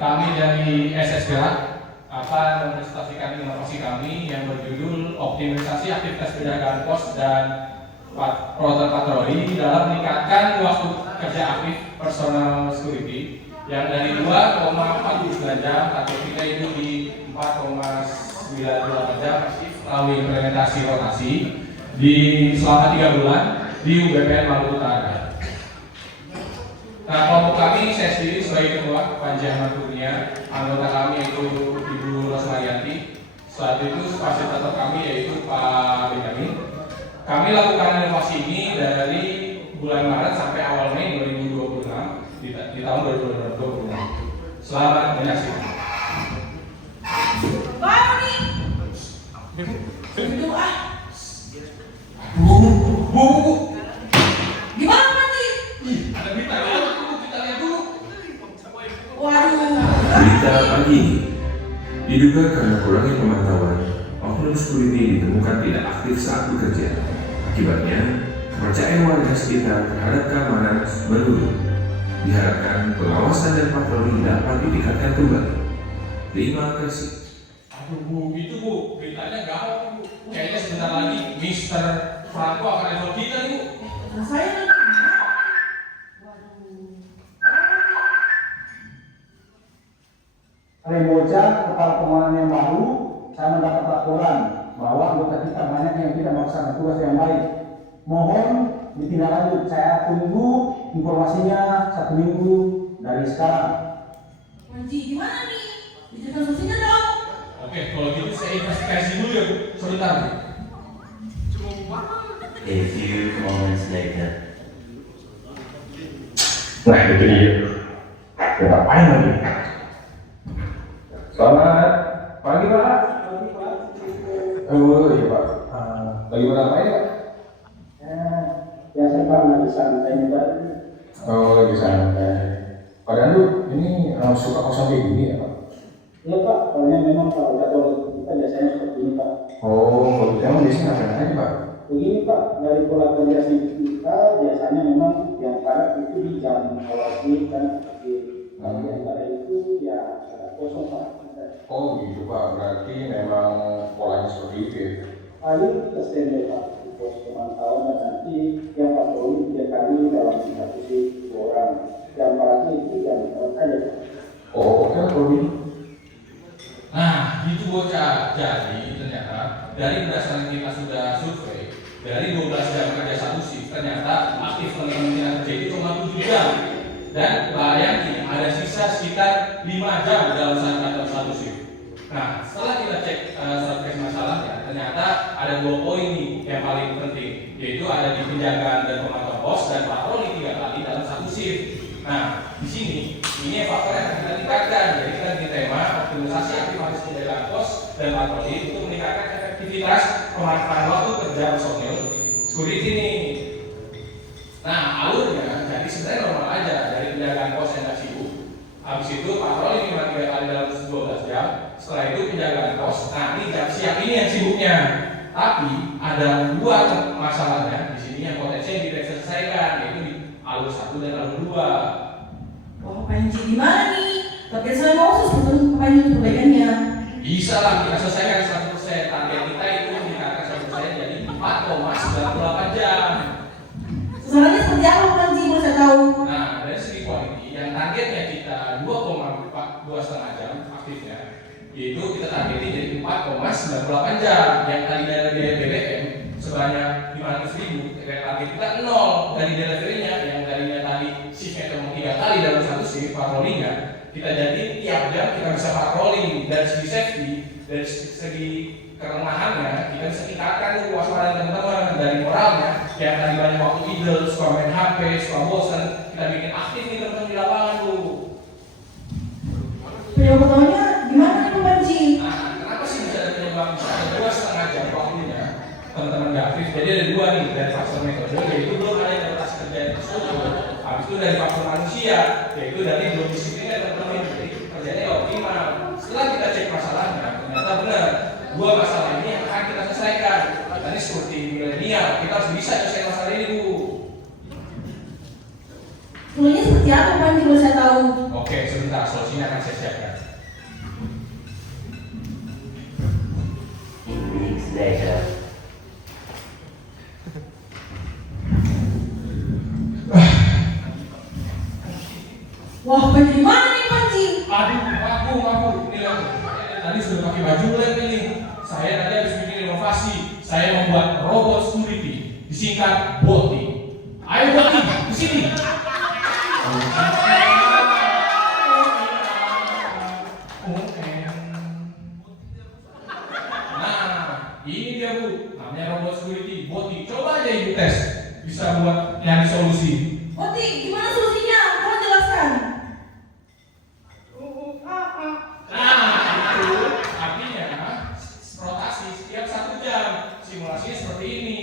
Kami dari SSGRA akan mempresentasikan inovasi kami yang berjudul optimisasi aktivitas penjagaan pos dan proton patroli dalam meningkatkan waktu kerja aktif personal security yang dari 2,49 jam atau kita itu di 4,98 jam melalui implementasi rotasi di selama 3 bulan di UBPN Maluku Utara. Nah, kelompok kami saya sendiri sebagai ketua Panji Ahmad Kurnia, anggota kami yaitu Ibu Rosmarianti, saat itu fasilitator kami yaitu Pak Benjamin. Kami lakukan inovasi ini dari bulan Maret sampai awal Mei 2026 di tahun 2026. Selamat menyaksikan. Baru nih. Itu Bu. Gimana Panji? Ada berita ya? Kita lihat dulu. Waduh. Berita pagi ini diduga karena kurangnya pemantauan, oknum security ditemukan tidak aktif saat bekerja. Akibatnya, kepercayaan warga sekitar terhadap keamanan menurun. Diharapkan pengawasan dan patroli dapat ditingkatkan kembali. Terima kasih. Aduh Bu, itu Bu, beritanya gawat Bu. Kayaknya sebentar lagi Mr. Franco akan level kita nih Bu. Nah, saya nanti. Waduh. Remoja, kepala pengamanan yang baru, saya mendapat laporan bahwa anggota kita banyak yang tidak melaksanakan tugas yang baik. Mohon ditindaklanjut. Saya tunggu informasinya 1 minggu dari sekarang. Panji, gimana nih? Diceritakan solusinya dong. Oke, kalau gitu saya investigasi dulu ya Bu. Sebentar Bu. A few moments later. Nah, itu dia. Ya, ngapain lagi? Selamat pagi Pak. Pagi Pak. Oh iya Pak. Lagi pada ngapain Pak? Biasa Pak, lagi santai Pak. Oh, lagi santai. Padahal lu ini suka kosong kayak gini ya Pak? Iya Pak, soalnya memang kalau jadwal kita biasanya seperti ini Pak. Oh, kalau kita emang biasanya ngapain aja Pak? Begini Pak, dari pola kerja kita biasanya memang yang padat itu di jam awal shift kan seperti yang pada itu ya ada kosong Pak. Oh gitu Pak, berarti memang polanya seperti itu ya? Paling kita standby Pak, di pos pemantauan dan nanti yang patroli 3 kali dalam satu shift 2 orang. Yang padatnya itu yang aja Pak. Oh oke kalau gitu. Nah, itu bocah. Jadi ternyata dari berdasarkan kita sudah survei, dari 12 jam kerja satu shift, ternyata aktif teman-teman kerja itu cuma 7 jam. Dan bayangin ada sisa sekitar 5 jam dalam satu shift. Nah, setelah kita cek survei masalahnya, ternyata ada 2 poin nih yang paling penting, yaitu ada di penjagaan dan pemantauan pos dan patroli 3 kali dalam satu shift. Nah, di sini ini faktor yang kita tingkatkan. Jadi kita di tema optimisasi aktivitas penjagaan pos dan patroli untuk meningkatkan efektivitas pemanfaatan waktu kerja personil security ini. Nah, alurnya jadi sebenarnya normal aja, dari penjagaan pos yang nggak sibuk. Habis itu patroli cuma 3 kali dalam 12 jam. Setelah itu penjagaan pos. Nah, ini jam siang ini yang sibuknya. Tapi ada 2 masalahnya di sini yang potensinya tidak diselesaikan, yaitu di alur 1 dan alur 2. Wah, Panji, gimana nih? Target saya mau sebetulnya Panji untuk perbaikannya. Bisa lah kita selesaikan 100%. Target kita itu meningkatkan 100% jadi 4,98 jam. Sasarannya seperti apa Panji? Boleh saya tahu? Nah, dari segi quality yang targetnya kita 2,2,5 jam aktifnya, yaitu kita targetin jadi 4,98 jam. Yang tadi dari biaya BBM sebanyak 500.000, target kita 0 dari delivery-nya. Yang tadinya tadi shiftnya cuma 3 kali dalam satu shift patrolinya, kita jadi tiap jam kita bisa patroli. Dari segi safety, dari segi kelemahannya, kita bisa tingkatkan tuh kewaspadaan teman-teman. Dari moralnya, yang tadi banyak waktu idle, suka main HP, suka bosan, kita bikin aktif nih teman-teman di lapangan tuh. Penyebabnya gimana nih Panji? Nah, kenapa sih bisa ada penyebab? Ada 2,5 jam waktunya teman-teman nggak aktif. Jadi ada 2 nih dari faktor metode, yaitu belum ada yang adaptasi kerja yang terstruktur. Habis itu dari faktor manusia, yaitu dari belum disiplinnya teman-teman, jadi kerjanya nggak optimal. Setelah kita cek masalahnya, ternyata benar 2 masalah ini yang akan kita selesaikan. Tadi seperti milenial, kita harus bisa selesai masalah ini Bu. Solusinya seperti apa Panji? Boleh saya tahu? Oke. Oke, sebentar, solusinya akan saya siapkan. Weeks later. Wah, Panji, gimana nih Panji? Aduh, aku. Ini aku. Tadi sudah pakai baju lab ini. Saya tadi habis bikin inovasi. Saya membuat robot security, disingkat BOTI. Ayo BOTI, di sini. Nah, ini dia Bu, namanya robot security BOTI. Coba aja Ibu tes, bisa buat nyari solusi. Oti, gimana solusinya? Tolong jelaskan. Nah, itu artinya rotasi setiap 1 jam. Simulasinya seperti ini.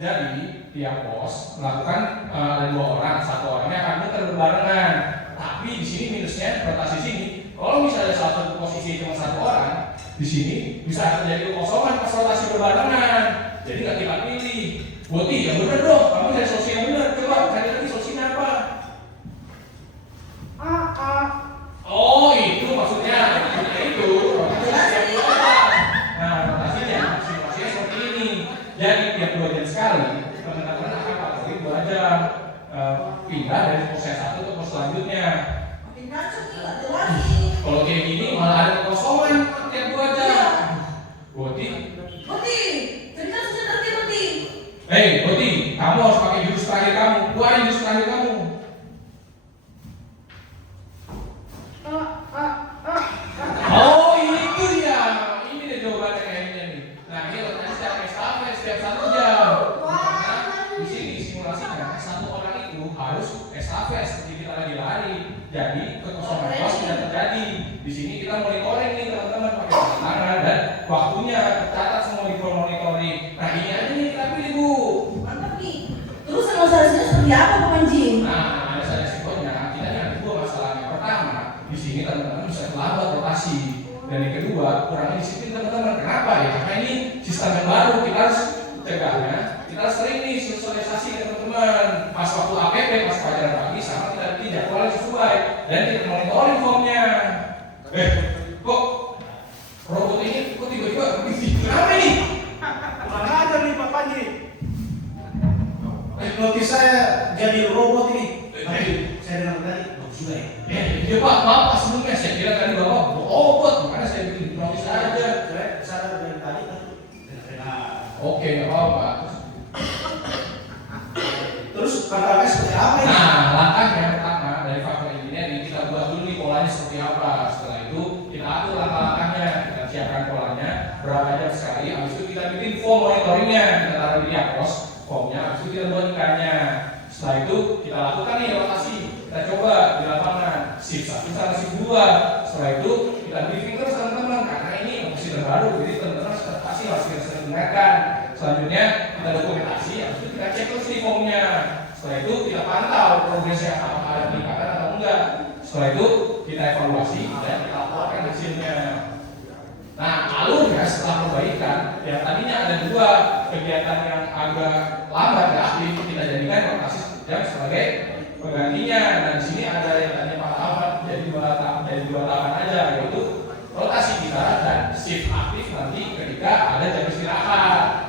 Jadi tiap pos melakukan ada 2 orang, 1 orangnya akan muter berbarengan. Tapi di sini minusnya rotasi sini. Kalau misalnya salah satu posisi cuma 1 orang, di sini bisa terjadi kekosongan pas rotasi berbarengan. Jadi nggak kita pilih. Boti, yang benar dong. Kamu cari solusi yang benar. Coba cari lagi solusinya apa? Oh, itu maksudnya itu rotasi setiap 2 jam. Nah, rotasinya simulasinya seperti ini. Jadi tiap 2 jam sekali, teman-teman akan patroli 2 jam pindah dari pos yang 1 ke pos selanjutnya. Makin kacau nih, nggak jelas nih. Kalau kayak gini malah ada kekosongan tiap 2 jam. Boti, Oti, cerita sudah ngerti Oti. hei Boti, kamu harus pakai jurus terakhir kamu. Keluarin jurus terakhir kamu. Oh itu dia, ini deh jawabannya kayaknya nih. Nah ini rotasi setiap estafet setiap 1 jam. Karena di sini simulasinya 1 orang itu harus estafet seperti kita lagi lari. Jadi kekosongan kelas tidak terjadi. Di sini kita monitoring nih teman-teman pakai tangan dan waktunya tercatat semua di monitoring. Nah ini aja nih kita pilih Bu. Mantap nih. Terus solusinya seperti apa Pak Panji? Nah ada saja resikonya. Kita ada 2 masalah. Yang pertama di sini teman-teman bisa terlambat rotasi. Dan yang kedua kurangnya disiplin teman-teman. Kenapa ya? Karena ini sistem yang baru kita harus cegahnya. Kita harus sering nih sosialisasi ke teman-teman. Pas waktu APP, pas pelajaran pagi sama kita bikin jadwalnya sesuai dan kita monitoring formnya. Kok robot ini kok tiba-tiba kenapa nih? Mana ada nih Pak Panji? Notis saya jadi robot ini. Tapi saya dengar tadi bagus juga ya. Iya Pak, maaf sebelumnya saya kira tadi Bapak robot, makanya saya bikin notis aja. Saya sadar dari tadi kan. Oke, nggak apa-apa. Terus langkahnya seperti apa ini? Nah, langkahnya pertama dari faktor engineering kita buat dulu nih polanya seperti apa. Setelah itu kita atur langkah-langkahnya, kita siapkan polanya berapa jam sekali. Habis itu kita bikin form monitoringnya, kita taruh di Apos formnya. Habis itu kita buat ikannya. Setelah itu kita lakukan nih rotasi. Kita coba di lapangan shift 1 sama shift 2. Setelah itu kita briefing terus teman-teman karena ini opsi terbaru. Jadi teman-teman pasti harus sering dengarkan. Selanjutnya kita dokumentasi. Habis itu kita cek terus di formnya. Setelah itu kita pantau progresnya apakah ada peningkatan atau enggak. Setelah itu kita evaluasi dan kita laporkan hasilnya. Nah, alurnya setelah perbaikan, yang tadinya ada 2 kegiatan yang agak lambat ya aktif, kita jadikan rotasi jam sebagai penggantinya. Dan di sini ada yang tadinya 4 tahapan jadi 2 tahapan aja, yaitu rotasi kita dan shift aktif nanti ketika ada jam istirahat.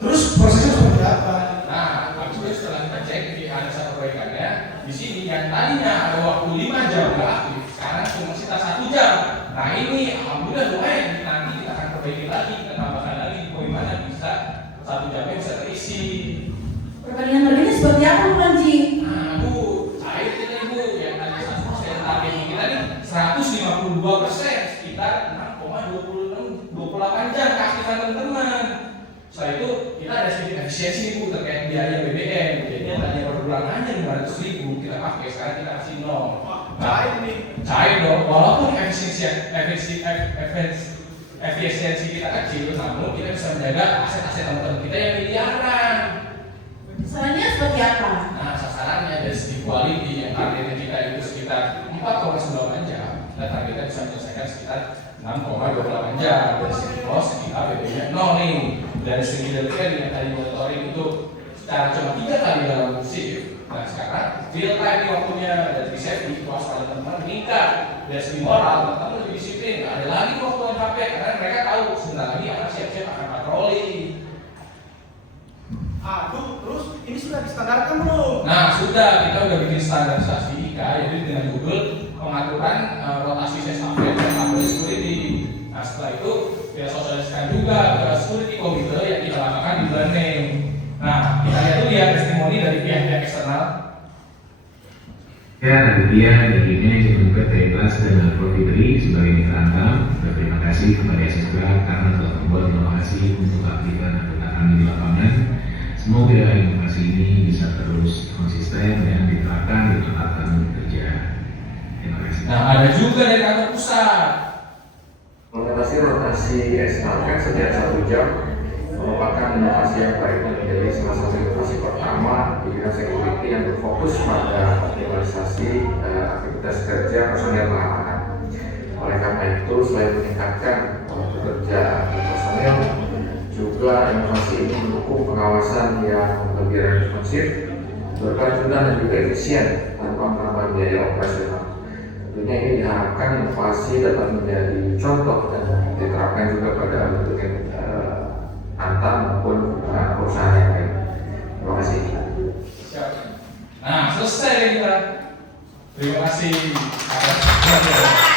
Terus prosesnya seperti apa? Nah, habis itu setelah kita cek ada satu perbaikannya, di sini yang tadinya ada waktu 5 jam nggak aktif, sekarang cuma sisa 1 jam. Nah ini alhamdulillah lumayan, nanti kita akan perbaiki lagi, kita tambahkan lagi bagaimana bisa 1 jamnya bisa terisi. Perbandingan harganya seperti apa Pak Panji? Nah Bu, cair kita nih Bu, yang tadi 100% target kita nih 152%, sekitar 6,28 jam keaktifan teman-teman. Setelah itu kita ada sedikit efisiensi nih Bu terkait biaya BBM. Jadi yang tadinya per bulan aja 500.000 kita pakai, sekarang kita kasih 0. Cair nih. Cair dong, walaupun efisiensi kita kecil, namun kita bisa menjaga aset-aset teman-teman kita yang miliaran. Sarannya seperti apa? Nah, sasarannya dari segi quality yang targetnya kita itu sekitar 4,98 jam dan targetnya bisa menyelesaikan sekitar 6,28 jam. Dari segi cost kita BB-nya 0 nih. Dari segi delivery yang tadi monitoring itu secara cuma 3 kali dalam shift Nah sekarang real time nih waktunya dari safety, waspada teman-teman meningkat. Dari segi moral, teman-teman lebih disiplin. Nggak ada lagi waktu yang HP karena mereka tahu sebentar lagi akan siap-siap akan patroli. Aduh, terus ini sudah distandarkan belum? Nah sudah, kita udah bikin standarisasi IKA, yaitu dengan Google pengaturan rotasi estafet dan tabel security. Nah setelah itu kita sosialisasikan juga ke security komite yang kita lakukan di bulan Mei. Nah kita lihat dulu ya testimoni dari pihak-pihak eksternal. Ya, demikian jadinya Jepang PT Kelas dengan Prof. Fitri sebagai mitra Antam. Berterima kasih kepada SSK karena telah membuat inovasi untuk aktifan anggota kami di lapangan. Semoga inovasi ini bisa terus konsisten dan diterapkan di tempat kami bekerja. Terima kasih. Nah ada juga dari kantor pusat. Mengatasi rotasi estafet setiap 1 jam merupakan inovasi yang baik dan menjadi salah satu inovasi pertama di bidang security yang berfokus pada optimalisasi aktivitas kerja personel lapangan. Oleh karena itu, selain meningkatkan kerja personel, juga inovasi ini mendukung pengawasan yang lebih responsif, berkelanjutan dan juga efisien tanpa menambah biaya operasional. Tentunya ini diharapkan inovasi dapat menjadi contoh dan diterapkan juga pada berbagai Antam maupun perusahaan yang lain. Terima kasih. Nah selesai kita. Terima kasih atas